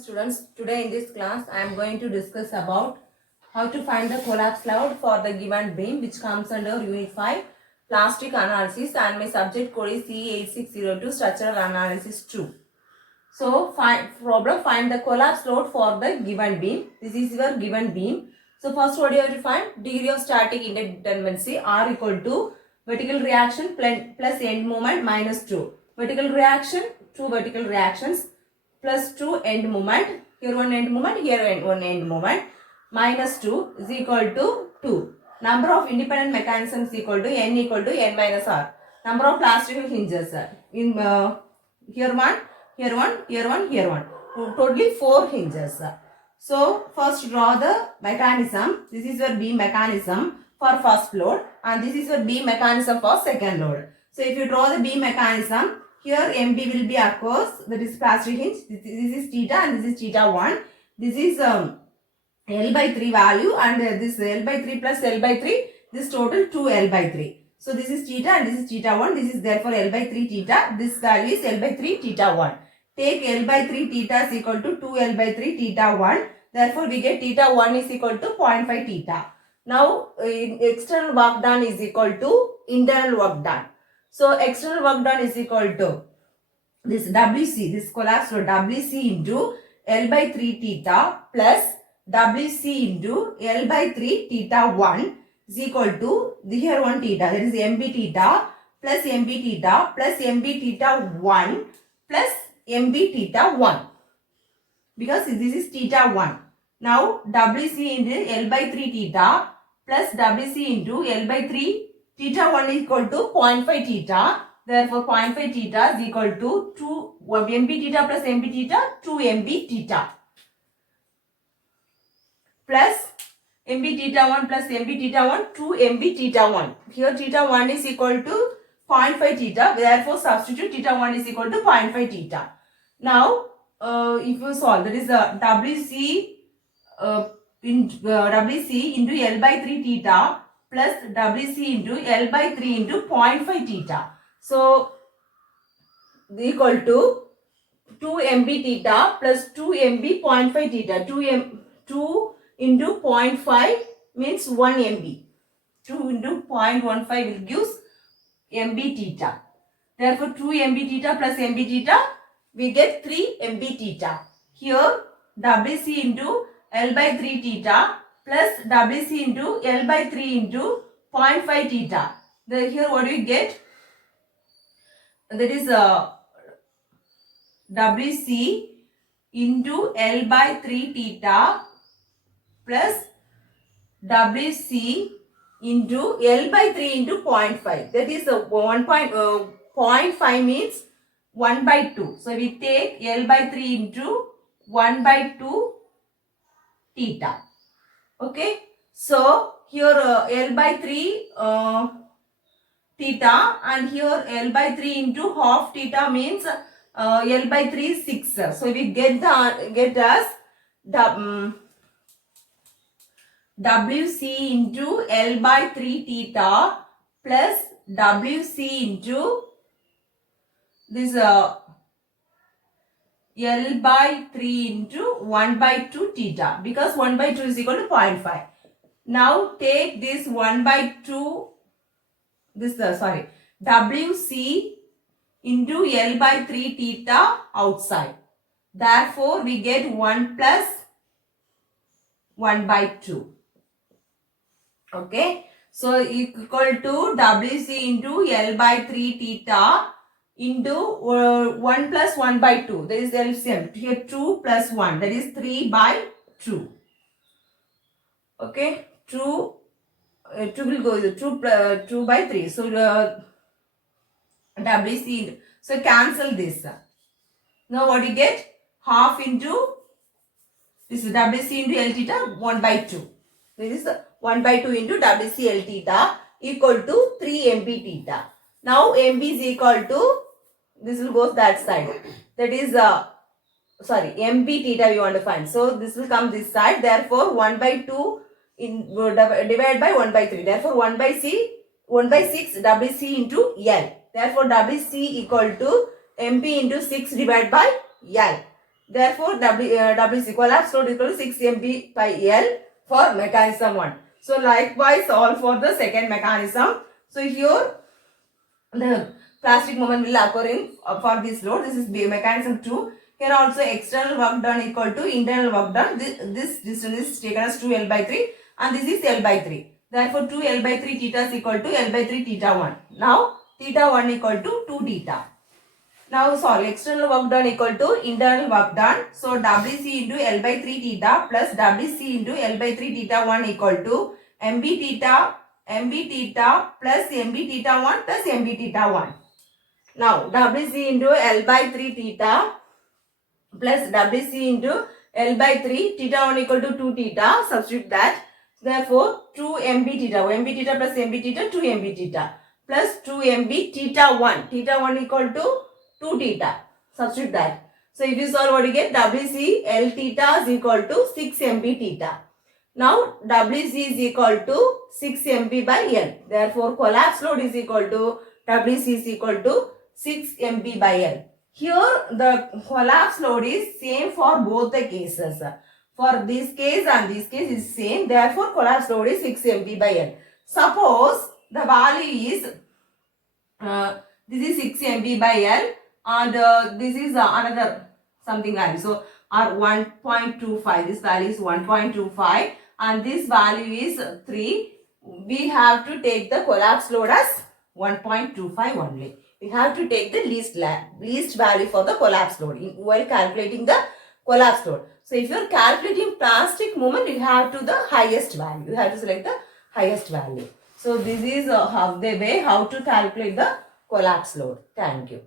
Students, today in this class I am going to discuss about how to find the collapse load for the given beam which comes under Unit 5 Plastic Analysis, and my subject code is C8602 Structural Analysis 2. So find the collapse load for the given beam. This is your given beam. So first what you have to find? Degree of static indeterminacy, R equal to vertical reaction plus end moment minus 2. Vertical reaction, 2 vertical reactions plus 2 end moment. Here one end moment, here one end moment. Minus 2 is equal to 2. Number of independent mechanisms equal to n minus r. Number of plastic hinges in here one, here one, here one, here one. Totally 4 hinges. So first draw the mechanism. This is your beam mechanism for first load, and this is your beam mechanism for second load. So if you draw the beam mechanism, here MB will be across, that is plastic hinge. This is theta and this is theta 1. This is L by 3 value, and this L by 3 plus L by 3, this total 2L by 3. So this is theta and this is theta 1. This is therefore L by 3 theta. This value is L by 3 theta 1. Take L by 3 theta is equal to 2L by 3 theta 1. Therefore we get theta 1 is equal to 0.5 theta. Now external work done is equal to internal work done. So external work done is equal to this WC, this collapse load WC into L by 3 theta plus WC into L by 3 theta 1 is equal to the here 1 theta, that is MB theta plus MB theta plus MB theta 1 plus MB theta 1, because this is theta 1. Now WC into L by 3 theta plus WC into L by 3 theta 1 is equal to 0.5 theta. Therefore 0.5 theta is equal to 2 MB theta plus MB theta, 2 MB theta plus MB theta 1 plus MB theta 1, 2 MB theta 1. Here theta 1 is equal to 0.5 theta. Therefore substitute theta 1 is equal to 0.5 theta. Now if you solve, that is WC WC into L by 3 theta plus WC into L by 3 into 0.5 theta. So equal to 2 MB theta plus 2 MB 0.5 theta. 2 into 0.5 means 1 MB. 2 into 0.15 will give MB theta. Therefore 2 MB theta plus MB theta, we get 3 MB theta. Here WC into L by 3 theta plus WC into L by 3 into 0.5 theta. Here what do we get? That is WC into L by 3 theta plus WC into L by 3 into 0.5. That is 0.5 means 1 by 2. So we take L by 3 into 1 by 2 theta. Okay. So here L by 3 theta, and here L by 3 into half theta means L by 3 is 6. So we get as WC into L by 3 theta plus WC into this L by 3 into 1 by 2 theta, because 1 by 2 is equal to 0.5. Now take this 1 by 2, this WC into L by 3 theta outside. Therefore we get 1 plus 1 by 2. Okay. So equal to WC into L by 3 theta into 1 plus 1 by 2. That is LCM. Here 2 plus 1. That is 3 by 2. Okay. 2 will go 2 by 3. So WC. So cancel this. Now what you get? Half into this WC into L theta 1 by 2. This is 1 by 2 into WC L theta equal to 3 MB theta. Now MB is equal to, this will go that side. That is MB theta we want to find. So this will come this side. Therefore 1 by 2 divided by 1 by 3. Therefore 1 by 6 WC into L. Therefore WC equal to MB into 6 divided by L. Therefore, WC collapse load equal to 6 MB by L for mechanism 1. So, likewise all for the second mechanism. So, here the plastic moment will occur in for this load. This is mechanism 2. Here also external work done equal to internal work done. This distance is taken as 2L by 3 and this is L by 3. Therefore, 2L by 3 theta is equal to L by 3 theta 1. Now, theta 1 equal to 2 theta. Now, external work done equal to internal work done. So, WC into L by 3 theta plus WC into L by 3 theta 1 equal to MB theta plus MB theta 1 plus MB theta 1. Now, WC into L by 3 theta plus WC into L by 3 theta 1 equal to 2 theta. Substitute that. Therefore, 2 MB theta, MB theta plus MB theta, 2 MB theta plus 2 MB theta 1. Theta 1 equal to 2 theta. Substitute that. So, if you solve what you get, WC L theta is equal to 6 MB theta. Now, WC is equal to 6 MB by L. Therefore, collapse load is equal to WC is equal to 6 MB by L. Here, the collapse load is same for both the cases. For this case and this case is same. Therefore, collapse load is 6 MB by L. Suppose the value is, this is 6 MB by L and this is another something value. So, or 1.25. This value is 1.25 and this value is 3. We have to take the collapse load as 1.25 only. We have to take the least value for the collapse load while calculating the collapse load. So, if you are calculating plastic moment, you have to the highest value. You have to select the highest value. So, this is the way how to calculate the collapse load. Thank you.